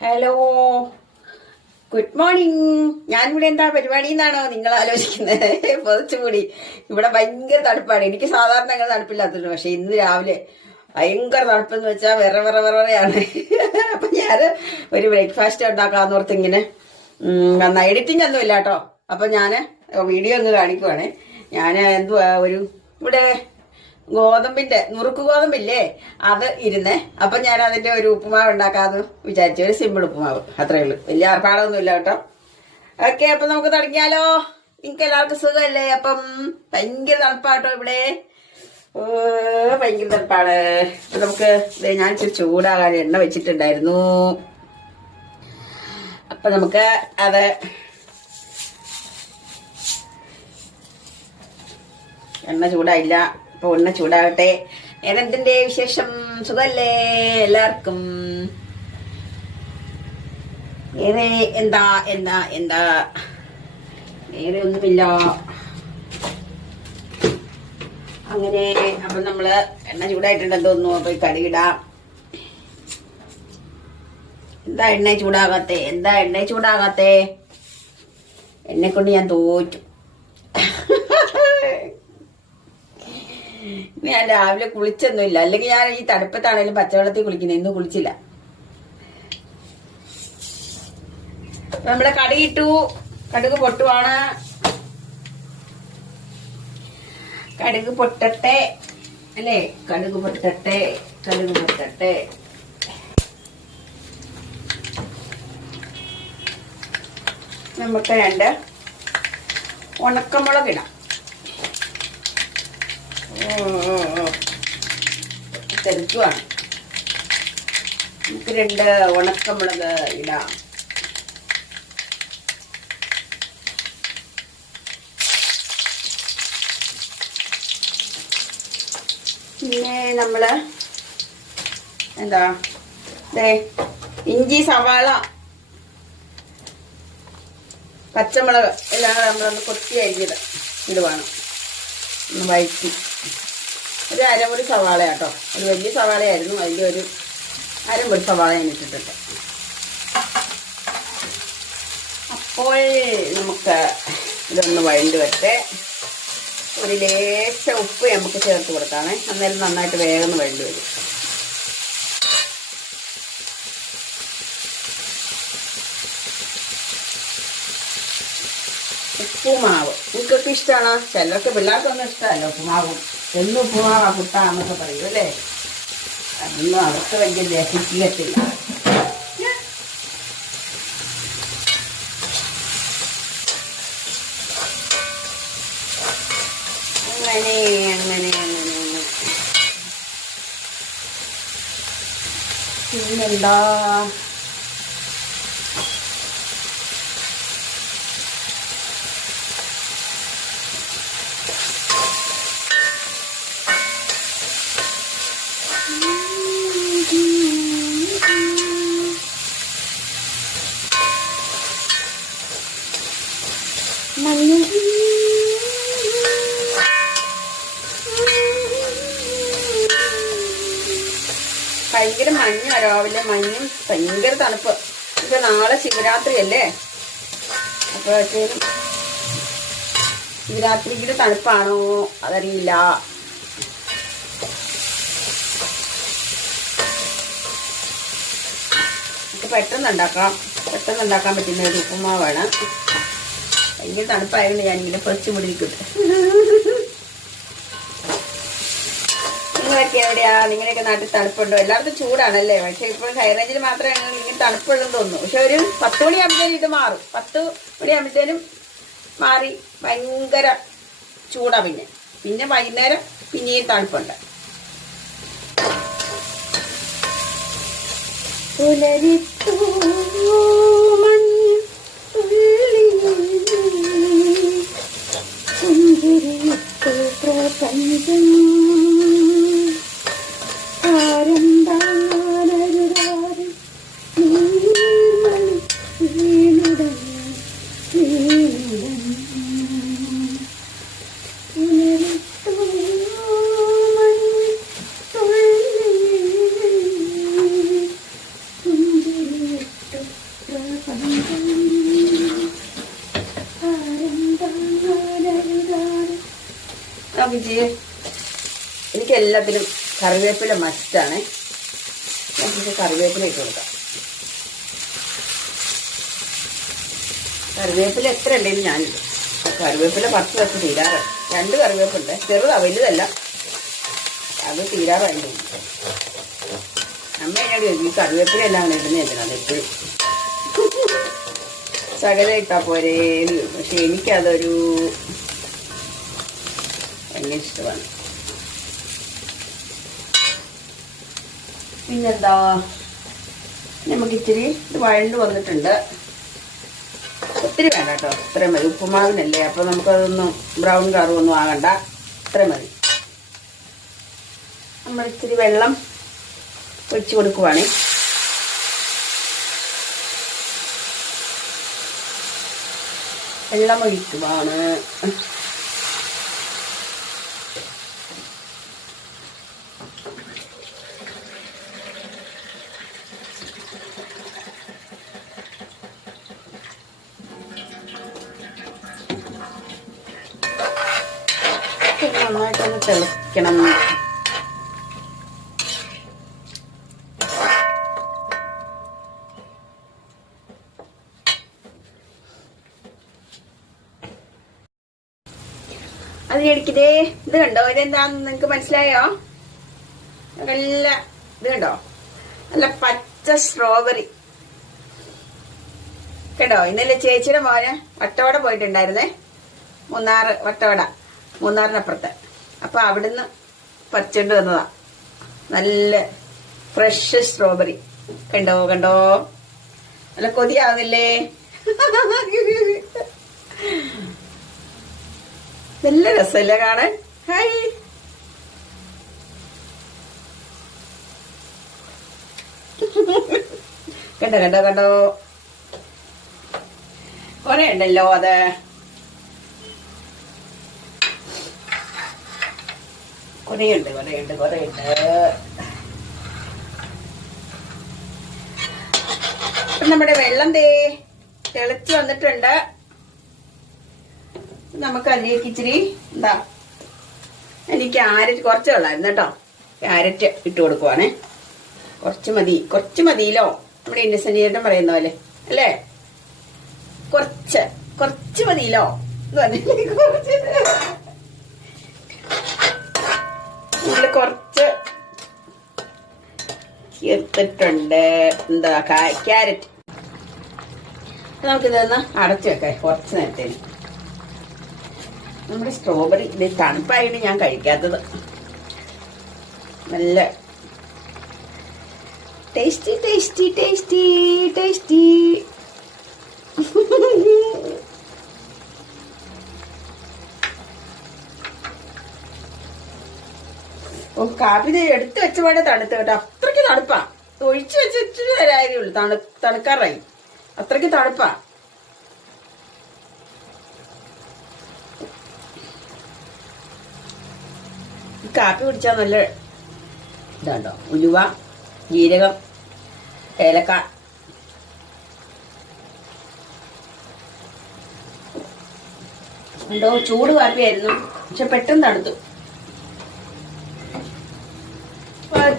Hello good morning ഞാനിവിടെ എന്താ പരിപാടി എന്നാണോ നിങ്ങൾ ആലോചിക്കുന്നത്? പൊതിച്ചുകൂടി. ഇവിടെ ഭയങ്കര തണുപ്പാണ്. എനിക്ക് സാധാരണ അങ്ങനെ തണുപ്പില്ലാത്തുള്ളൂ പക്ഷെ ഇന്ന് രാവിലെ ഭയങ്കര തണുപ്പെന്ന് വെച്ചാൽ വേറെ വേറെ വേറെയാണ്. അപ്പൊ ഞാൻ ഒരു ബ്രേക്ക്ഫാസ്റ്റ് ഉണ്ടാക്കാന്ന് ഓർത്ത് ഇങ്ങനെ ഉം, എഡിറ്റിംഗ് ഒന്നും ഇല്ല കേട്ടോ. അപ്പൊ ഞാൻ വീഡിയോ ഒന്ന് കാണിക്കുവാണ്. ഞാൻ എന്തുവാ ഒരു ഇവിടെ ഗോതമ്പിന്റെ നുറുക്ക് ഗോതമ്പില്ലേ? അത് ഇരുന്നേ. അപ്പൊ ഞാൻ അതിന്റെ ഒരു ഉപ്പുമാവ് ഉണ്ടാക്കാന്ന് വിചാരിച്ചു. ഒരു സിമ്പിൾ ഉപ്പുമാവ്. അത്രേ ഉള്ളൂ. വലിയ ആർപ്പാടൊന്നും ഇല്ല കേട്ടോ. ഓക്കെ അപ്പൊ നമുക്ക് തുടങ്ങിയാലോ? നിങ്ങൾക്ക് എല്ലാവർക്കും സുഖമല്ലേ? അപ്പം ഭയങ്കര തണുപ്പാട്ടോ ഇവിടെ. ഓ, ഭയങ്കര തണുപ്പാണ്. അപ്പൊ നമുക്ക് ഞാൻ ഇച്ചിരി ചൂടാകാൻ എണ്ണ വെച്ചിട്ടുണ്ടായിരുന്നു. അപ്പൊ നമുക്ക് അത് എണ്ണ ചൂടായില്ല. അപ്പൊ എണ്ണ ചൂടാകട്ടെ വേറെന്തിന്റെ വിശേഷം? സുഖല്ലേ എല്ലാവർക്കും? വേറെ എന്താ എന്താ എന്താ? വേറെ ഒന്നുമില്ല. അങ്ങനെ അപ്പൊ നമ്മൾ എണ്ണ ചൂടായിട്ടുണ്ടെന്ന് തോന്നുന്നു. അപ്പൊ ഈ കടുകിടാം എന്താ എണ്ണ ചൂടാകാത്തേ? എന്താ എണ്ണ ചൂടാകാത്തേ? എന്നെ കൊണ്ട് ഞാൻ തോറ്റു. ഞാൻ രാവിലെ കുളിച്ചൊന്നുമില്ല. അല്ലെങ്കിൽ ഞാൻ ഈ തണുപ്പത്താണേലും പച്ചവെള്ളത്തിൽ കുളിക്കുന്നത്. ഇന്ന് കുളിച്ചില്ല. നമ്മുടെ കടുകിട്ടു കടുക് പൊട്ടുവാണ്. കടുക് പൊട്ടട്ടെ. അല്ലേ? കടുക് പൊട്ടട്ടെ. കടുക് പൊട്ടട്ടെ. നമുക്ക് രണ്ട് ഉണക്കമുളക് ഇടാം. തെറിക്കുവാണ് നമുക്ക് രണ്ട് ഉണക്കമുളക് ഇടാം. പിന്നെ നമ്മൾ എന്താ? ഇഞ്ചി സവാള പച്ചമുളക് എല്ലാം നമ്മളൊന്ന് കൊത്തി അരിഞ്ഞത് ഇടുവാണ്. ഒന്ന് വഴറ്റി ഒരു അരമുറി സവാള കേട്ടോ. ഒരു വലിയ സവാളയായിരുന്നു. അതിന്റെ ഒരു അരമുറി സവാള ഞാൻ ഇട്ടിട്ടുണ്ട്. അപ്പോൾ നമുക്ക് ഇതൊന്ന് വഴണ്ട് വരട്ടെ. ഒരു ലേശ ഉപ്പ് നമുക്ക് ചേർത്ത് കൊടുക്കാമേ. അന്നേരം നന്നായിട്ട് വേഗം വഴണ്ട് വരും. ഉപ്പുമാവ്. നിങ്ങൾക്കൊക്കെ ഇഷ്ടമാണോ ചിലർക്ക് പിള്ളേർക്കൊന്നും ഇഷ്ടമല്ല ഉപ്പുമാവും. എന്നും ഉപ്പുമാവാ പുട്ടാന്നൊക്കെ പറയും അല്ലേ? അതൊന്നും അവർക്ക് വലിയ ദഹിക്കത്തില്ല അങ്ങനെ അങ്ങനെ അങ്ങനെ മഞ്ഞ ഭയങ്കര മഞ്ഞ രാവിലെ മഞ്ഞും ഭയങ്കര തണുപ്പ്. ഇപ്പൊ നാളെ ശിവരാത്രി അല്ലേ അപ്പോഴത്തേനും ശിവരാത്രിക്ക് തണുപ്പാണോ അതറിയില്ല. പെട്ടെന്ന് ഉണ്ടാക്കാം. പെട്ടെന്ന് ഉണ്ടാക്കാൻ പറ്റുന്ന ഒരു ഉപ്പുമാവാണ്. ഭയങ്കര തണുപ്പായിരുന്നു ഞാനിങ്ങനെ പൊളിച്ചു എവിടെയാ? നിങ്ങളെയൊക്കെ നാട്ടിൽ തണുപ്പുണ്ടോ? എല്ലാവർക്കും ചൂടാണല്ലേ? പക്ഷെ ഇപ്പോൾ ഹൈറേഞ്ചിൽ മാത്രമേ നിങ്ങൾ ഇങ്ങനെ തണുപ്പുള്ളെന്ന് തോന്നുന്നു. പക്ഷെ ഒരു പത്ത് മണിയാകുമ്പോഴത്തേനും ഇത് മാറും. പത്ത് മണിയാകുമ്പോഴത്തേനും മാറി ഭയങ്കര ചൂടാ പിന്നെ. പിന്നെ വൈകുന്നേരം പിന്നെയും തണുപ്പുണ്ട്. മഞ്ഞ് പ്രപഞ്ചം Karen. കറിവേപ്പില മസ്റ്റാണ്. നമുക്ക് കറിവേപ്പില ഇട്ട് കൊടുക്കാം. കറിവേപ്പില എത്ര ഉണ്ടെങ്കിലും ഞാനില്ല. കറിവേപ്പില പത്ത് പത്ത് തീരാറ് രണ്ട് കറിവേപ്പുണ്ട്. ചെറുതാ വലുതല്ല. അത് തീരാറായി അമ്മ എന്നോട് ഈ കറിവേപ്പില എല്ലാം ഇടുന്ന എന്തിനാണ് എപ്പോഴും സകല ഇട്ടാ പോരേ എന്ന്. പക്ഷെ എനിക്കതൊരു ഭയങ്കര ഇഷ്ടമാണ്. പിന്നെന്താ? നമുക്ക് ഇച്ചിരി ഇത് വഴണ്ട് വന്നിട്ടുണ്ട്. ഒത്തിരി വേണ്ട കേട്ടോ. ഇത്രയും മതി. ഉപ്പുമാവിനല്ലേ? അപ്പോൾ നമുക്കതൊന്നും ബ്രൗൺ കളറൊന്നും ആകണ്ട. ഇത്ര മതി. നമ്മൾ ഇച്ചിരി വെള്ളം ഒഴിച്ചു കൊടുക്കുവാണേ. വെള്ളം ഒഴിക്കുവാണ്. അതിനിടയ്ക്കിതേ ഇത് കണ്ടോ? ഇതെന്താന്ന് നിങ്ങക്ക് മനസ്സിലായോ? നല്ല ഇത് കണ്ടോ? നല്ല പച്ച സ്ട്രോബെറി കേട്ടോ ഇന്നലെ ചേച്ചിയുടെ മോന് വട്ടവട പോയിട്ടുണ്ടായിരുന്നേ. മൂന്നാറ് വട്ടവട. മൂന്നാറിനപ്പുറത്ത്. അപ്പൊ അവിടുന്ന് പറിച്ചോണ്ട് വന്നതാ. നല്ല ഫ്രഷ് സ്ട്രോബെറി കണ്ടോ? കണ്ടോ? നല്ല കൊതിയാവുന്നില്ലേ? നല്ല രസമല്ലേ കാണാൻ? ഹായ് കണ്ടോ കണ്ടോ കണ്ടോ? കൊറേ ഉണ്ടല്ലോ അത്. കൊറേ ഉണ്ട് കൊറേ ഉണ്ട് കൊറേ ഉണ്ട്. നമ്മുടെ വെള്ളം തേ തിളച്ച് വന്നിട്ടുണ്ട്. നമുക്ക് അതിലേക്ക് ഇച്ചിരി എന്താ എനിക്ക് ക്യാരറ്റ് കുറച്ച് വെള്ളമായിരുന്നു കേട്ടോ. ക്യാരറ്റ് ഇട്ട് കൊടുക്കുവാണേ. കുറച്ച് മതി കുറച്ച് മതിയിലോ നമ്മുടെ ഇന്നസെന്റ് ചേട്ടൻ പറയുന്ന പോലെ അല്ലേ? കുറച്ച് കുറച്ച് മതിയിലോ കുറച്ച്. കുറച്ച് ചേർത്തിട്ടുണ്ട് എന്താ ക്യാരറ്റ്. നമുക്കിതൊന്ന് അടച്ചു വെക്കാം കുറച്ച് നേരത്തേന്. നമ്മുടെ സ്ട്രോബെറി ഇത് തണുപ്പായിട്ട് ഞാൻ കഴിക്കാത്തത്. നല്ല ടേസ്റ്റി ടേസ്റ്റി ടേസ്റ്റി ടേസ്റ്റി ഓ കാപ്പി ദേ വെച്ച വെച്ചപാടെ തണുത്ത് കേട്ടോ. അത്രയ്ക്ക് തണുപ്പാ. ഒഴിച്ചു വെച്ച് ഇച്ചിരി തരായതേ ഉള്ളൂ തണു തണുക്കാറായി. അത്രയ്ക്ക് തണുപ്പാ. കാപ്പി കുടിച്ചാൽ നല്ല ഇതാണ്ടോ? ഉലുവ ജീരകം ഏലക്ക. എന്തോ ചൂട് കാപ്പിയായിരുന്നു. പക്ഷെ പെട്ടെന്ന് തണുത്തു.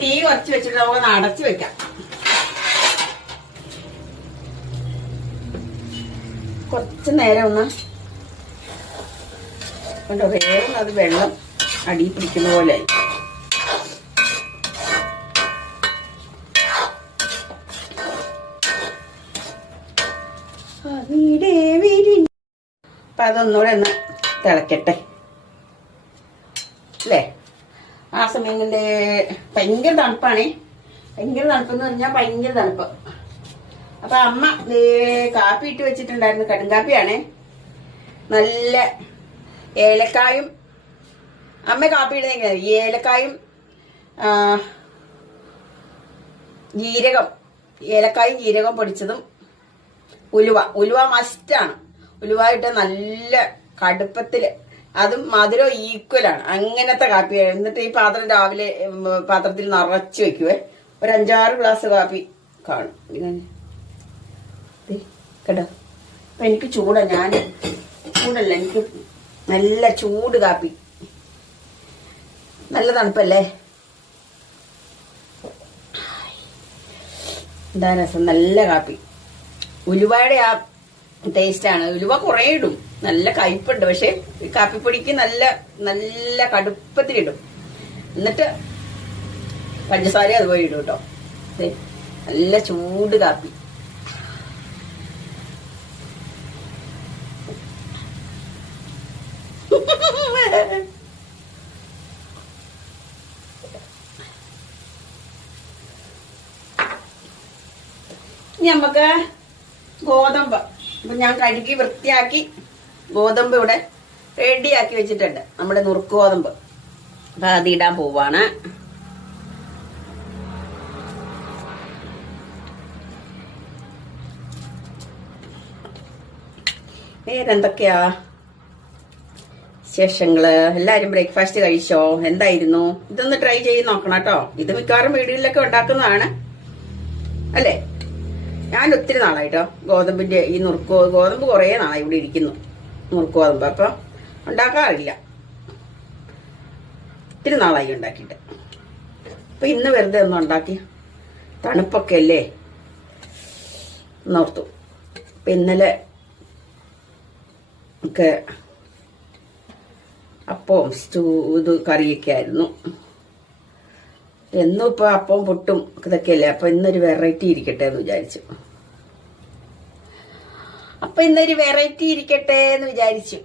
തീ കുറച്ച് വെച്ചിട്ട് നമുക്ക് അടച്ചു വെക്കാം. കുറച്ച് നേരം ഒന്ന് വേഗം അത് വെള്ളം. അടി പിടിക്കുന്ന പോലെ. അപ്പൊ അതൊന്നുകൂടെ ഒന്ന് തിളക്കട്ടെ. അല്ലേ? ആ സമയം കൊണ്ട് ഭയങ്കര തണുപ്പാണേ. ഭയങ്കര തണുപ്പെന്ന് പറഞ്ഞാൽ ഭയങ്കര തണുപ്പ്. അപ്പൊ അമ്മ കാപ്പി ഇട്ട് വെച്ചിട്ടുണ്ടായിരുന്നു കടുങ്കാപ്പിയാണേ നല്ല ഏലക്കായും അമ്മ കാപ്പി ഇടുന്നെങ്കിൽ ഏലക്കായും ജീരകം ഏലക്കായും ജീരകം പൊടിച്ചതും ഉലുവ. ഉലുവ മസ്റ്റാണ് ഉലുവ ഇട്ട് നല്ല കടുപ്പത്തിൽ അതും മധുരം ഈക്വലാണ് അങ്ങനത്തെ കാപ്പി എന്നിട്ട് ഈ പാത്രം രാവിലെ പാത്രത്തിൽ നിറച്ച് വെക്കുവേ. ഒരു അഞ്ചാറ് ഗ്ലാസ് കാപ്പി കാണും. കേട്ടോ? അപ്പൊ എനിക്ക് ചൂടാ. ഞാൻ ചൂടല്ല. എനിക്ക് നല്ല ചൂട് കാപ്പി. നല്ല തണുപ്പല്ലേ? എന്താ രസം? നല്ല കാപ്പി. ഉലുവയുടെ ആ ടേസ്റ്റ് ആണ്. ഉലുവ കുറെ ഇടും. നല്ല കയ്പുണ്ട് പക്ഷെ ഈ കാപ്പിപ്പൊടിക്ക് നല്ല നല്ല കടുപ്പത്തിൽ ഇടും. എന്നിട്ട് പഞ്ചസാര അതുപോലെ ഇടും കേട്ടോ. നല്ല ചൂട് കാപ്പി. ഇനി നമുക്ക് ഗോതമ്പ്. അപ്പൊ ഞാൻ കഴുകി വൃത്തിയാക്കി ഗോതമ്പ് ഇവിടെ റെഡിയാക്കി വെച്ചിട്ടുണ്ട്. നമ്മുടെ നുറുക്ക് ഗോതമ്പ്. അപ്പൊ അതിടാൻ പോവാണ്. വേറെന്തൊക്കെയാ വിശേഷങ്ങൾ? എല്ലാരും ബ്രേക്ക്ഫാസ്റ്റ് കഴിച്ചോ? എന്തായിരുന്നു? ഇതൊന്ന് ട്രൈ ചെയ്ത് നോക്കണം കേട്ടോ. ഇത് മിക്കവാറും വീടുകളിലൊക്കെ ഉണ്ടാക്കുന്നതാണ്. അല്ലേ? ഞാൻ ഒത്തിരി നാളായിട്ടോ. ഗോതമ്പിന്റെ ഈ നുറുക്കു ഗോതമ്പ് കുറേ നാളായി ഇവിടെ ഇരിക്കുന്നു. നുറുക്ക് ഗോതമ്പ്. അപ്പൊ ഉണ്ടാക്കാറില്ല. ഒത്തിരി നാളായി ഉണ്ടാക്കിയിട്ട്. അപ്പൊ ഇന്ന് വെറുതെ ഒന്ന് ഉണ്ടാക്കി. തണുപ്പൊക്കെ അല്ലേ? നോർത്തു. അപ്പൊ ഇന്നലെ ഒക്കെ അപ്പവും സ്റ്റൂ ഇത് കറിയൊക്കെ ആയിരുന്നു. എന്നും ഇപ്പൊ അപ്പം പൊട്ടും ഇതൊക്കെയല്ലേ? അപ്പൊ ഇന്നൊരു വെറൈറ്റി ഇരിക്കട്ടെ എന്ന് വിചാരിച്ചു. അപ്പൊ ഇന്നൊരു വെറൈറ്റി ഇരിക്കട്ടെ എന്ന് വിചാരിച്ചു.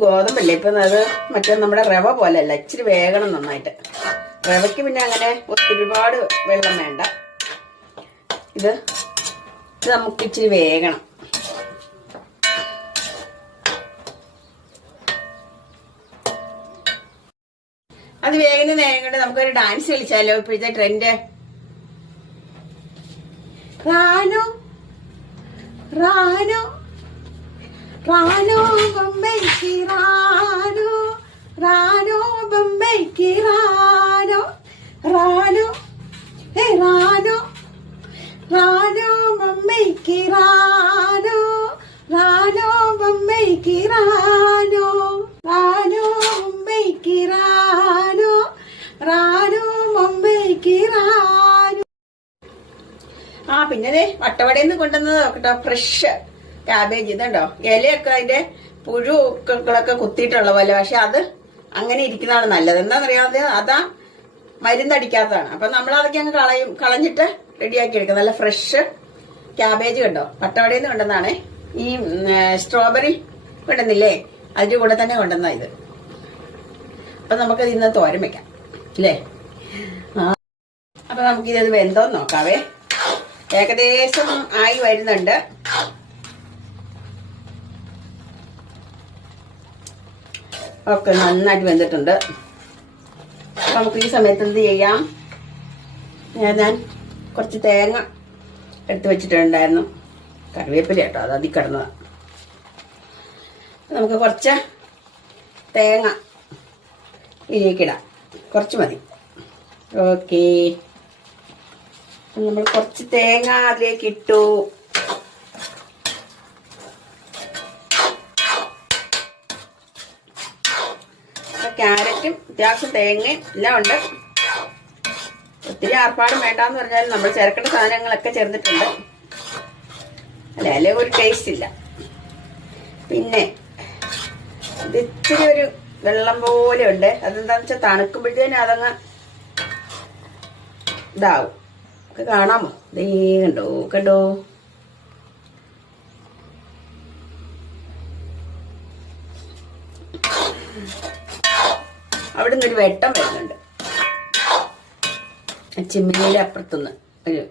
ഗോതമ്പല്ലേ? ഇപ്പൊ അത് മറ്റേ നമ്മുടെ റവ പോലെ അല്ല ഇച്ചിരി വേഗണം നന്നായിട്ട്. റവയ്ക്ക് പിന്നെ അങ്ങനെ ഒരുപാട് വെള്ളം വേണ്ട. ഇത് നമുക്ക് ഇച്ചിരി വേഗണം അത് വേഗം നേരം കൊണ്ട് നമുക്കൊരു ഡാൻസ് കളിച്ചാലോ? ഇപ്പോഴത്തെ ട്രെൻഡ് റാനോ റാനോ റാനോ ബൊമ്പൈക്ക് റാനോ റാനോ ബൊമ്പൈക്ക് റാനോ റാനോ. ഏ റാനോ ബൊമ്മയ്ക്ക് റാനോ റാനോ ബൊമ്മയ്ക്ക് റാനോ റാനോ ബൊമ്മയ്ക്ക് റാനോ ബൊമ്മയ്ക്ക് റാനോ ആ പിന്നെ വട്ടവടയിൽ നിന്ന് കൊണ്ടുവന്നത് കേട്ടോ ഫ്രഷ് ക്യാബേജ് ഇതുണ്ടോ? ഇലയൊക്കെ അതിന്റെ പുഴുക്കളൊക്കെ കുത്തിയിട്ടുള്ള പോലെ പക്ഷെ അത് അങ്ങനെ ഇരിക്കുന്നതാണ് നല്ലത്. എന്താണെന്നറിയാതെ അതാ മരുന്നടിക്കാത്തതാണ്. അപ്പൊ നമ്മൾ അതൊക്കെ അങ്ങ് കളയും കളഞ്ഞിട്ട് റെഡിയാക്കി എടുക്കുക. നല്ല ഫ്രഷ് ക്യാബേജ് കണ്ടോ? പട്ടവടയിൽ നിന്ന് കൊണ്ടുവന്നാണേ ഈ സ്ട്രോബെറി കൊണ്ടുവന്നില്ലേ അതിന്റെ കൂടെ തന്നെ കൊണ്ടുവന്ന ഇത്. അപ്പൊ നമുക്ക് ഇന്ന് തോരൻ വെക്കാം. അല്ലേ അപ്പൊ നമുക്ക് നമുക്കിത് വെന്തോന്ന് നോക്കാവേ. ഏകദേശം ആയി വരുന്നുണ്ട്. ഒക്കെ നന്നായിട്ട് വെന്തിട്ടുണ്ട്. നമുക്ക് ഈ സമയത്ത് എന്ത് ചെയ്യാം? ഞാൻ കുറച്ച് തേങ്ങ എടുത്ത് വെച്ചിട്ടുണ്ടായിരുന്നു. കറിവേപ്പില കേട്ടോ അത് അതി കിടന്നതാണ് നമുക്ക് കുറച്ച് തേങ്ങ ഇതിലേക്കിടാം കുറച്ച് മതി. ഓക്കെ. നമ്മൾ കുറച്ച് തേങ്ങ അതിലേക്ക് ഇട്ടു. ക്യാരറ്റും അത്യാവശ്യം തേങ്ങയും എല്ലാം ഉണ്ട്. ഒത്തിരി ആർപ്പാടും വേണ്ടാന്ന് പറഞ്ഞാൽ നമ്മൾ ചേർക്കേണ്ട സാധനങ്ങളൊക്കെ ചേർന്നിട്ടുണ്ട്. അല്ലെ? അല്ലെ? ഒരു ടേസ്റ്റ് ഇല്ല. പിന്നെ ഇത് ഇത്തിരി ഒരു വെള്ളം പോലെ ഉണ്ട്. അതെന്താന്ന് വെച്ചാൽ തണുക്കുമ്പോഴത്തേനും അതങ്ങ് ഇതാവും. ഒക്കെ കാണാമോ? ദേ കണ്ടോ? കണ്ടോ? അവിടുന്ന് ഒരു വെട്ടം വരുന്നുണ്ട്. ചിമ്മിനിയുടെ അപ്പുറത്തുനിന്ന് ഒരു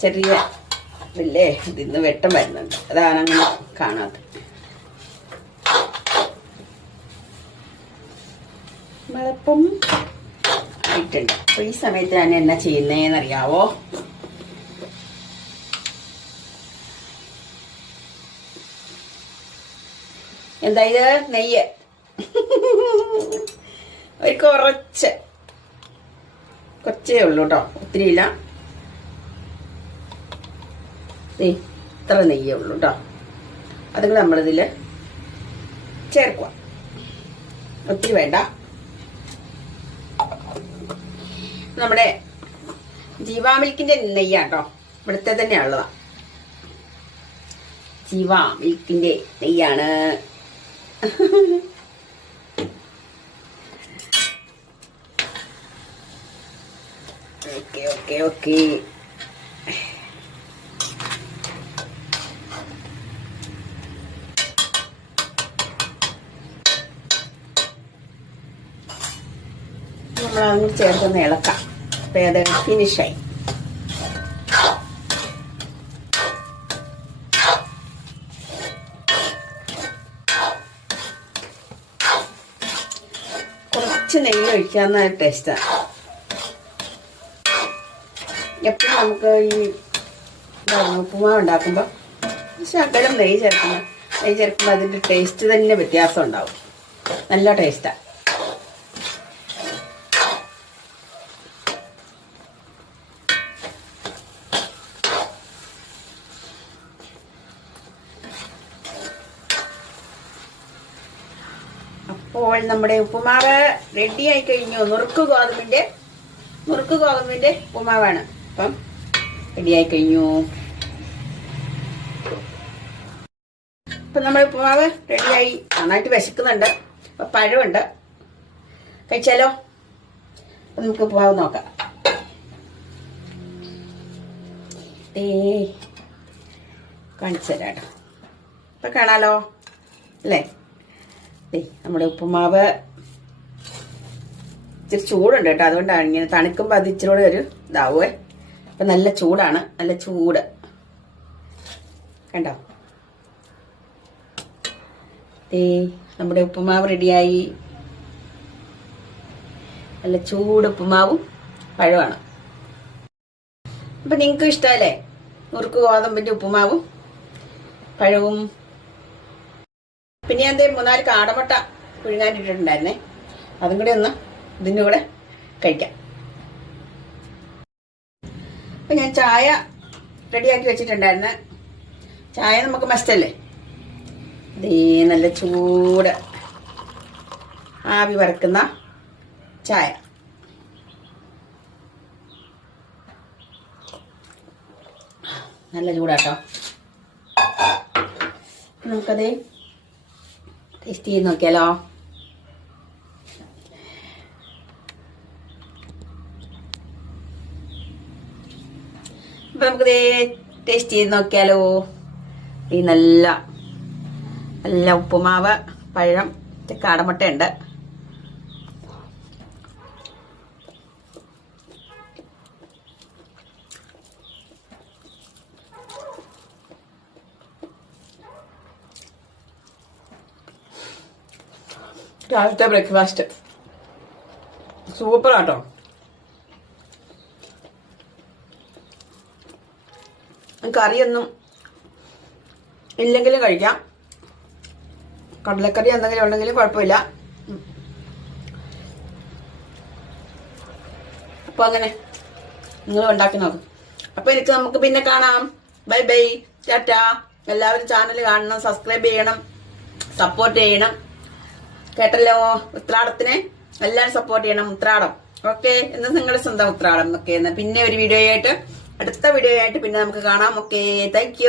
ചെറിയ ഇതില്ലേ ഇതിന്ന് വെട്ടം വരുന്നുണ്ട്. അതാണ് അങ്ങനെ കാണാത്തത് വെളുപ്പം ആയിട്ടുണ്ട്. അപ്പൊ ഈ സമയത്ത് ഞാൻ എന്നാ ചെയ്യുന്നേന്നറിയാവോ? എന്താ ഇത്? നെയ്യ്. ഒരു കുറച്ച് കുറച്ചേ ഉള്ളൂ കേട്ടോ. ഒത്തിരി ഇല്ല. ദേ, ഇത്ര നെയ്യേ ഉള്ളൂ കേട്ടോ. അതുങ്ങൾ നമ്മളിതിൽ ചേർക്കുക ഒത്തിരി വേണ്ട. നമ്മുടെ ജീവാ മിൽക്കിന്റെ നെയ്യാട്ടോ ഇവിടുത്തെ തന്നെയുള്ളതാ ജീവാ മിൽക്കിന്റെ നെയ്യാണ്. ഓക്കെ ഓക്കെ നമ്മളതൊന്ന് ചേർത്തൊന്ന് ഇളക്കാം അപ്പൊ അത് ഫിനിഷായി കുറച്ച് നെയ്യ് ഒഴിക്കാവുന്ന ടേസ്റ്റാണ് എപ്പോഴും നമുക്ക് ഈ ഉപ്പുമാ ഉണ്ടാക്കുമ്പോൾ ശകലം നെയ്യ് ചേർക്കുന്നത് നെയ്യ് ചേർക്കുമ്പോൾ അതിന്റെ ടേസ്റ്റ് തന്നെ വ്യത്യാസം ഉണ്ടാവും. നല്ല ടേസ്റ്റാണ് അപ്പോൾ നമ്മുടെ ഉപ്പുമാവ് റെഡി ആയി കഴിഞ്ഞു. നുറുക്ക് ഗോതമ്പിന്റെ നുറുക്ക് ഗോതമ്പിന്റെ ഉപ്പുമാവാണ്. അപ്പം റെഡി ആയി കഴിഞ്ഞു. ഇപ്പൊ നമ്മുടെ ഉപ്പുമാവ് റെഡിയായി. നന്നായിട്ട് വിശക്കുന്നുണ്ട്. അപ്പൊ പഴമുണ്ട് കഴിച്ചാലോ? നമുക്ക് ഉപ്പുമാവ് നോക്കാം. ഏ കാണിച്ചു തരാം കാണാലോ? അല്ലേ? ദേ നമ്മുടെ ഉപ്പുമാവ് ഇച്ചിരി ചൂടുണ്ട് കേട്ടോ. അതുകൊണ്ടാണ് ഇങ്ങനെ തണുക്കുമ്പോൾ അത് ഇച്ചിരി കൂടെ ഒരു ഇതാവുമേ അപ്പം നല്ല ചൂടാണ്. നല്ല ചൂട്. കണ്ടോ? ദേ നമ്മുടെ ഉപ്പുമാവ് റെഡിയായി. നല്ല ചൂട് ഉപ്പുമാവും പഴമാണ്. അപ്പം നിങ്ങൾക്ക് ഇഷ്ടമല്ലേ? നുറുക്ക് ഗോതമ്പിന്റെ ഉപ്പുമാവും പഴവും. പിന്നെ ഞാൻ ദേ മൂന്നാൽ കാടമുട്ട പുഴുങ്ങാനിട്ടിട്ടുണ്ടായിരുന്നേ. അതും കൂടെ ഒന്ന് ഇതിന്റെ കൂടെ കഴിക്കാം. അപ്പൊ ഞാൻ ചായ റെഡിയാക്കി വെച്ചിട്ടുണ്ടായിരുന്നു. ചായ നമുക്ക് മസ്റ്റല്ലേ അതേ നല്ല ചൂട്. ആവി വറക്കുന്ന ചായ. നല്ല ചൂടാട്ടോ. നമുക്കത് ടേസ്റ്റ് ചെയ്ത് നോക്കിയാലോ? അപ്പൊ നമുക്ക് ടേസ്റ്റ് ചെയ്ത് നോക്കിയാലോ? ഈ നല്ല നല്ല ഉപ്പുമാവ് പഴം കാടമുട്ടയുണ്ട്. രാവിലത്തെ ബ്രേക്ക്ഫാസ്റ്റ് സൂപ്പർ ആട്ടോ കറിയൊന്നും ഇല്ലെങ്കിലും കഴിക്കാം. കടലക്കറി എന്തെങ്കിലും ഉണ്ടെങ്കിലും കുഴപ്പമില്ല. അപ്പോൾ അപ്പൊ അങ്ങനെ നിങ്ങൾ ഉണ്ടാക്കി നോക്കും. അപ്പൊ എനിക്ക് നമുക്ക് പിന്നെ കാണാം. Bye bye. ടാറ്റ. എല്ലാവരും ചാനൽ കാണണം സബ്സ്ക്രൈബ് ചെയ്യണം സപ്പോർട്ട് ചെയ്യണം. കേട്ടല്ലോ ഉത്രാടത്തിന്? എല്ലാവരും സപ്പോർട്ട് ചെയ്യണം ഉത്രാടം. ഓക്കെ? എന്ന് നിങ്ങളുടെ സ്വന്തം ഉത്രാടം. ഒക്കെ പിന്നെ ഒരു വീഡിയോ ആയിട്ട് അടുത്ത വീഡിയോ ആയിട്ട് പിന്നെ നമുക്ക് കാണാം. Okay thank